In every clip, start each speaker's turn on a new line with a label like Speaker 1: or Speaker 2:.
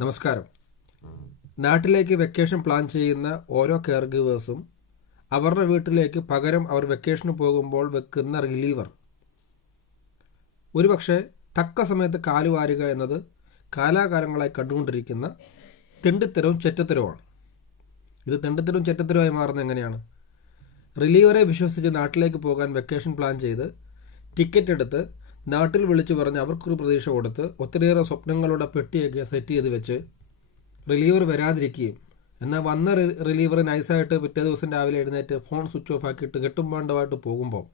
Speaker 1: നമസ്കാരം. നാട്ടിലേക്ക് vacation plan ചെയ്യുന്ന ഓരോ കെയർ ഗീവേഴ്സും അവരുടെ വീട്ടിലേക്ക് പകരം അവർ വെക്കേഷന് പോകുമ്പോൾ വെക്കുന്ന റിലീവർ ഒരുപക്ഷെ തക്ക സമയത്ത് കാലുവാരുക എന്നത് കാലാകാലങ്ങളായി കണ്ടുകൊണ്ടിരിക്കുന്ന തെണ്ടിത്തരവും ചെറ്റത്തരവുമാണ്. ഇത് തെണ്ടിത്തരവും ചെറ്റത്തരവുമായി മാറുന്നത് എങ്ങനെയാണ്? റിലീവറെ വിശ്വസിച്ച് നാട്ടിലേക്ക് പോകാൻ വെക്കേഷൻ പ്ലാൻ ചെയ്ത് ടിക്കറ്റ് എടുത്ത് നാട്ടിൽ വിളിച്ചു പറഞ്ഞ് അവർക്കൊരു പ്രതീക്ഷ കൊടുത്ത് ഒത്തിരിയേറെ സ്വപ്നങ്ങളുടെ പെട്ടിയൊക്കെ സെറ്റ് ചെയ്ത് വെച്ച് റിലീവർ വരാതിരിക്കുകയും. എന്നാൽ വന്ന റിലീവർ നൈസായിട്ട് പിറ്റേ ദിവസം രാവിലെ എഴുന്നേറ്റ് ഫോൺ സ്വിച്ച് ഓഫ് ആക്കിയിട്ട് കെട്ടുമ്പാണ്ടമായിട്ട് പോകുമ്പോൾ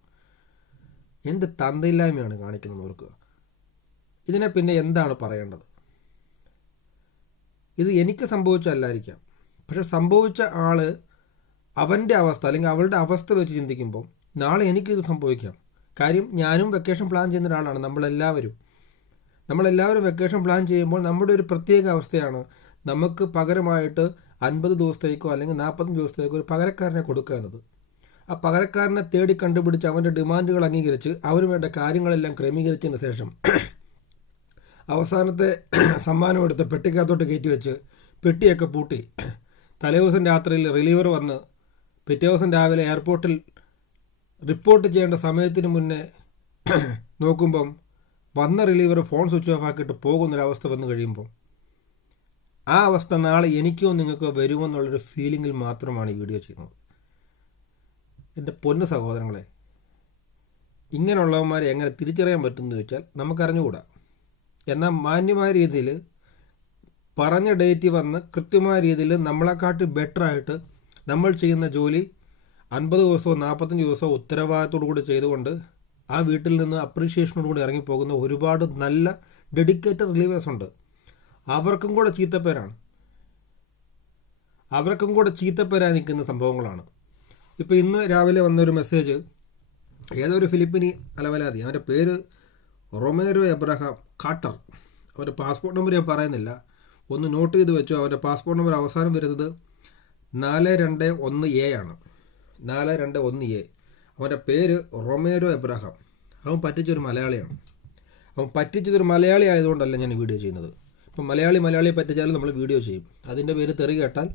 Speaker 1: എന്ത് തന്തയില്ലായ്മയാണ് കാണിക്കുന്നത് ഓർക്കുക ഇതിനെ പിന്നെ എന്താണ് പറയേണ്ടത്? ഇത് എനിക്ക് സംഭവിച്ചല്ലായിരിക്കാം പക്ഷെ സംഭവിച്ച ആൾ അവന്റെ അവസ്ഥ അല്ലെങ്കിൽ അവളുടെ അവസ്ഥ വെച്ച് ചിന്തിക്കുമ്പോൾ നാളെ എനിക്കിത് സംഭവിക്കാം. കാര്യം ഞാനും വെക്കേഷൻ പ്ലാൻ ചെയ്യുന്ന ഒരാളാണ് നമ്മളെല്ലാവരും. നമ്മളെല്ലാവരും വെക്കേഷൻ പ്ലാൻ ചെയ്യുമ്പോൾ നമ്മുടെ ഒരു പ്രത്യേക അവസ്ഥയാണ് നമുക്ക് പകരമായിട്ട് അൻപത് ദിവസത്തേക്കോ അല്ലെങ്കിൽ നാൽപ്പത്തഞ്ച് ദിവസത്തേക്കോ ഒരു പകരക്കാരനെ കൊടുക്കുക എന്നത്. ആ പകരക്കാരനെ തേടി കണ്ടുപിടിച്ച് അവന്റെ ഡിമാൻഡുകൾ അംഗീകരിച്ച് അവന് വേണ്ട കാര്യങ്ങളെല്ലാം ക്രമീകരിച്ചതിന് ശേഷം അവസാനത്തെ സമ്മാനം എടുത്ത് പെട്ടിക്കകത്തോട്ട് കയറ്റി വെച്ച് പെട്ടിയൊക്കെ പൂട്ടി. തലേ ദിവസം രാത്രിയിൽ റിലീവർ വന്ന് പിറ്റേ ദിവസം രാവിലെ എയർപോർട്ടിൽ റിപ്പോർട്ട് ചെയ്യേണ്ട സമയത്തിന് മുന്നേ നോക്കുമ്പം വന്ന റിലീവർ ഫോൺ സ്വിച്ച് ഓഫ് ആക്കിയിട്ട് പോകുന്നൊരവസ്ഥ വന്നു കഴിയുമ്പോൾ ആ അവസ്ഥ നാളെ എനിക്കോ നിങ്ങൾക്കോ വരുമെന്നുള്ളൊരു ഫീലിങ്ങിൽ മാത്രമാണ് ഈ വീഡിയോ ചെയ്യുന്നത്. എന്റെ പൊന്നു സഹോദരങ്ങളെ ഇങ്ങനെയുള്ളവന്മാരെ എങ്ങനെ തിരിച്ചറിയാൻ പറ്റുമെന്ന് ചോദിച്ചാൽ നമുക്കറിഞ്ഞുകൂടാ. എന്നാൽ മാന്യമായ രീതിയിൽ പറഞ്ഞ ഡേറ്റ് വന്ന് കൃത്യമായ രീതിയിൽ നമ്മളെക്കാട്ടി ബെറ്ററായിട്ട് നമ്മൾ ചെയ്യുന്ന ജോലി അൻപത് ദിവസവും നാൽപ്പത്തഞ്ച് ദിവസവും ഉത്തരവാദിത്തോടു കൂടി ചെയ്തുകൊണ്ട് ആ വീട്ടിൽ നിന്ന് അപ്രീഷിയേഷനോട് കൂടി ഇറങ്ങിപ്പോകുന്ന ഒരുപാട് നല്ല ഡെഡിക്കേറ്റഡ് റിലീവേഴ്സ് ഉണ്ട്. അവർക്കും കൂടെ ചീത്തപ്പേരാണ്. അവർക്കും കൂടെ ചീത്തപ്പേരാ നിൽക്കുന്ന സംഭവങ്ങളാണ്. ഇപ്പോൾ ഇന്ന് രാവിലെ വന്നൊരു മെസ്സേജ് ഏതൊരു ഫിലിപ്പിനി അലവലാതി അവന്റെ പേര് റൊമേരോ എബ്രഹാം കാട്ടർ. അവന്റെ പാസ്പോർട്ട് നമ്പർ ഞാൻ പറയുന്നില്ല. ഒന്ന് നോട്ട് ചെയ്ത് വെച്ചു അവന്റെ പാസ്പോർട്ട് നമ്പർ അവസാനം വരുന്നത് നാല് രണ്ട് ഒന്ന് എ ആണ്. നാല് രണ്ട് ഒന്ന് എ. അവന്റെ പേര് റൊമേരോ എബ്രഹാം. അവൻ പറ്റിച്ചൊരു മലയാളിയാണ്. അവൻ പറ്റിച്ചതൊരു മലയാളി ആയതുകൊണ്ടല്ല ഞാൻ വീഡിയോ ചെയ്യുന്നത്. ഇപ്പം മലയാളി മലയാളിയെ പറ്റിച്ചാലും നമ്മൾ വീഡിയോ ചെയ്യും. അതിന്റെ പേര് തെറി കേട്ടാൽ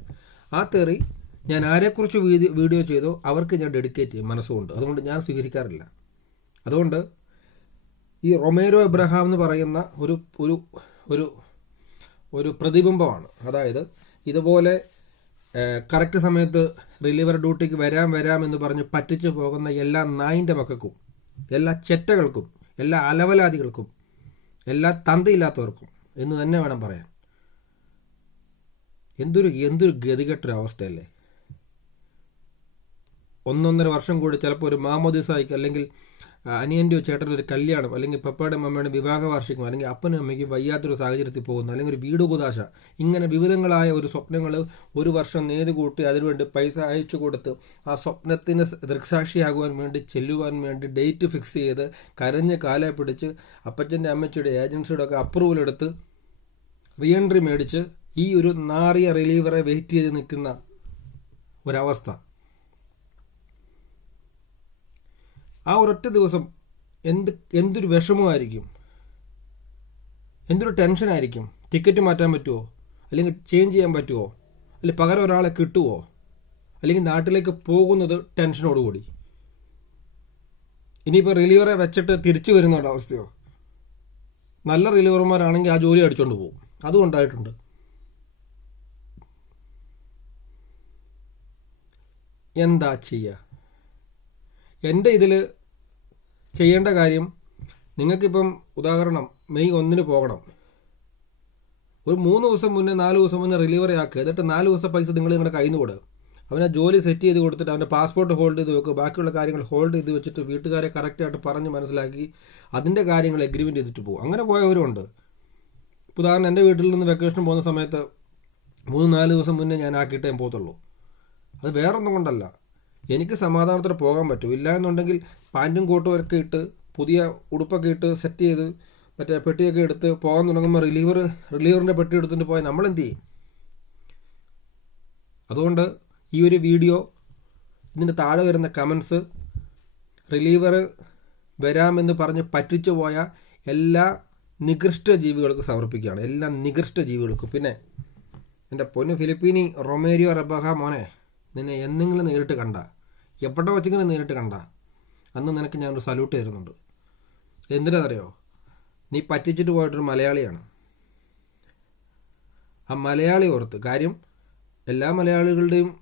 Speaker 1: ആ തെറി ഞാൻ ആരെക്കുറിച്ച് വീഡിയോ ചെയ്തോ അവർക്ക് ഞാൻ ഡെഡിക്കേറ്റ് ചെയ്യും മനസ്സുകൊണ്ട്. അതുകൊണ്ട് ഞാൻ സ്വീകരിക്കാറില്ല. അതുകൊണ്ട് ഈ റൊമേരോ എബ്രഹാം എന്ന് പറയുന്ന ഒരു ഒരു ഒരു പ്രതിബിംബമാണ്. അതായത് ഇതുപോലെ കറക്റ്റ് സമയത്ത് റിലീവർ ഡ്യൂട്ടിക്ക് വരാം വരാം എന്ന് പറഞ്ഞ് പറ്റിച്ചു പോകുന്ന എല്ലാ നായിന്റെ മക്കൾക്കും എല്ലാ ചെറ്റകൾക്കും എല്ലാ അലവലാദികൾക്കും എല്ലാ തന്തയില്ലാത്തവർക്കും എന്ന് തന്നെ വേണം പറയാൻ. എന്തൊരു എന്തൊരു ഗതികെട്ടൊരു അവസ്ഥയല്ലേ? ഒന്നൊന്നര വർഷം കൂടി ചിലപ്പോൾ ഒരു മാമോദിസായിക്ക് അല്ലെങ്കിൽ അനിയന്റെയോ ചേട്ടന്റെ ഒരു കല്യാണം അല്ലെങ്കിൽ പപ്പയുടെ അമ്മയുടെ വിവാഹ വാർഷികം അല്ലെങ്കിൽ അപ്പനും അമ്മയ്ക്കും വയ്യാത്തൊരു സാഹചര്യത്തിൽ പോകുന്നു അല്ലെങ്കിൽ ഒരു വീട് കുതാശ ഇങ്ങനെ വിവിധങ്ങളായ ഒരു സ്വപ്നങ്ങൾ ഒരു വർഷം നേര് കൂട്ടി അതിനുവേണ്ടി പൈസ അയച്ചു കൊടുത്ത് ആ സ്വപ്നത്തിന് ദൃക്സാക്ഷിയാകുവാൻ വേണ്ടി ചെല്ലുവാൻ വേണ്ടി ഡേറ്റ് ഫിക്സ് ചെയ്ത് കരഞ്ഞ് കാലെ പിടിച്ച് അപ്പച്ചന്റെ അമ്മച്ചിയുടെ ഏജൻസിയുടെ ഒക്കെ അപ്രൂവൽ എടുത്ത് റീഎൻട്രി മേടിച്ച് ഈ ഒരു നാറിയ റിലീവറെ വെയിറ്റ് ചെയ്ത് നിൽക്കുന്ന ഒരവസ്ഥ. ആ ഒരൊറ്റ ദിവസം എന്ത് എന്തൊരു വിഷമമായിരിക്കും? എന്തൊരു ടെൻഷനായിരിക്കും? ടിക്കറ്റ് മാറ്റാൻ പറ്റുമോ അല്ലെങ്കിൽ ചേഞ്ച് ചെയ്യാൻ പറ്റുമോ അല്ലെങ്കിൽ പകരം ഒരാളെ കിട്ടുമോ അല്ലെങ്കിൽ നാട്ടിലേക്ക് പോകുന്നത് ടെൻഷനോടുകൂടി ഇനിയിപ്പോൾ റിലീവറെ വെച്ചിട്ട് തിരിച്ചു വരുന്ന അവസ്ഥയോ? നല്ല റിലീവർമാരാണെങ്കിൽ ആ ജോലി അടിച്ചുകൊണ്ട് പോകും. അതും ഉണ്ടായിട്ടുണ്ട്. എന്താ ചെയ്യുക എന്റെ ഇതിൽ ചെയ്യേണ്ട കാര്യം നിങ്ങൾക്കിപ്പം ഉദാഹരണം മെയ് ഒന്നിന് പോകണം. ഒരു മൂന്ന് ദിവസം മുന്നേ നാല് ദിവസം മുന്നേ റിലീവറി ആക്കുക. എന്നിട്ട് നാല് ദിവസം പൈസ നിങ്ങൾ നിങ്ങളുടെ കയ്യിൽ നിന്ന് കൊടുക്കുക. അവനെ ജോലി സെറ്റ് ചെയ്ത് കൊടുത്തിട്ട് അവന്റെ പാസ്പോർട്ട് ഹോൾഡ് ചെയ്ത് വെക്കുക. ബാക്കിയുള്ള കാര്യങ്ങൾ ഹോൾഡ് ചെയ്ത് വെച്ചിട്ട് വീട്ടുകാരെ കറക്റ്റായിട്ട് പറഞ്ഞ് മനസ്സിലാക്കി അതിന്റെ കാര്യങ്ങൾ എഗ്രിമെന്റ് ചെയ്തിട്ട് പോകും. അങ്ങനെ പോയവരുണ്ട് ഉദാഹരണം എന്റെ വീട്ടിൽ നിന്ന് വെക്കേഷൻ പോകുന്ന സമയത്ത് മൂന്ന് നാല് ദിവസം മുന്നേ ഞാൻ ആക്കിയിട്ടേ പോകത്തുള്ളൂ. അത് വേറൊന്നും കൊണ്ടല്ല. എനിക്ക് സമാധാനത്തോടെ പോകാൻ പറ്റും. ഇല്ല എന്നുണ്ടെങ്കിൽ പാന്റും കോട്ടും ഒക്കെ ഇട്ട് പുതിയ ഉടുപ്പൊക്കെ ഇട്ട് സെറ്റ് ചെയ്ത് മറ്റേ പെട്ടിയൊക്കെ എടുത്ത് പോകാൻ തുടങ്ങുമ്പോൾ റിലീവർ റിലീവറിന്റെ പെട്ടി എടുത്തിട്ട് പോയാൽ നമ്മൾ എന്ത് ചെയ്യും? അതുകൊണ്ട് ഈ ഒരു വീഡിയോ ഇതിന്റെ താഴെ വരുന്ന കമൻസ് റിലീവർ വരാമെന്ന് പറഞ്ഞ് പറ്റിച്ചു പോയ എല്ലാ നികൃഷ്ട ജീവികൾക്ക് സമർപ്പിക്കുകയാണ്. എല്ലാ നികൃഷ്ട ജീവികൾക്കും. പിന്നെ എന്റെ പൊന്നു ഫിലിപ്പീനി റൊമേരിയോ റബഹ മോനെ. നിന്നെ എന്നെങ്കിലും നേരിട്ട് കണ്ട. എവിടെ വെച്ചെങ്കിലും നേരിട്ട് കണ്ട. അന്ന് നിനക്ക് ഞാനൊരു സല്യൂട്ട് തരുന്നുണ്ട്. എന്തിനാണെന്നറിയോ നീ പറ്റിച്ചിട്ട് പോയിട്ടൊരു മലയാളിയാണ്. ആ മലയാളി ഓർത്ത്. കാര്യം എല്ലാ മലയാളികളുടെയും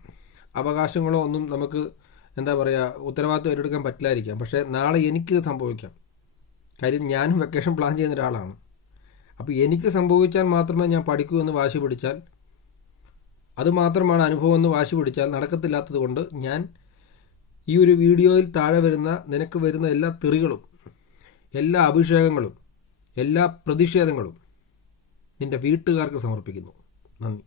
Speaker 1: അവകാശങ്ങളോ ഒന്നും നമുക്ക് എന്താ പറയുക ഉത്തരവാദിത്വം ഏറ്റെടുക്കാൻ പറ്റില്ലായിരിക്കാം. പക്ഷേ നാളെ എനിക്കിത് സംഭവിക്കാം. കാര്യം ഞാനും വെക്കേഷൻ പ്ലാൻ ചെയ്യുന്ന ഒരാളാണ്. അപ്പോൾ എനിക്ക് സംഭവിച്ചാൽ മാത്രമേ ഞാൻ പഠിക്കൂ എന്ന് വാശി പിടിച്ചാൽ അത് മാത്രമാണ് അനുഭവം എന്ന് വാശി പിടിച്ചാൽ നടക്കത്തില്ലാത്തത് കൊണ്ട് ഞാൻ ഈ ഒരു വീഡിയോയിൽ താഴെ വരുന്ന നിനക്ക് വരുന്ന എല്ലാ തെറികളും എല്ലാ അഭിഷേകങ്ങളും എല്ലാ പ്രതിഷേധങ്ങളും നിന്റെ വീട്ടുകാർക്ക് സമർപ്പിക്കുന്നു. നന്ദി.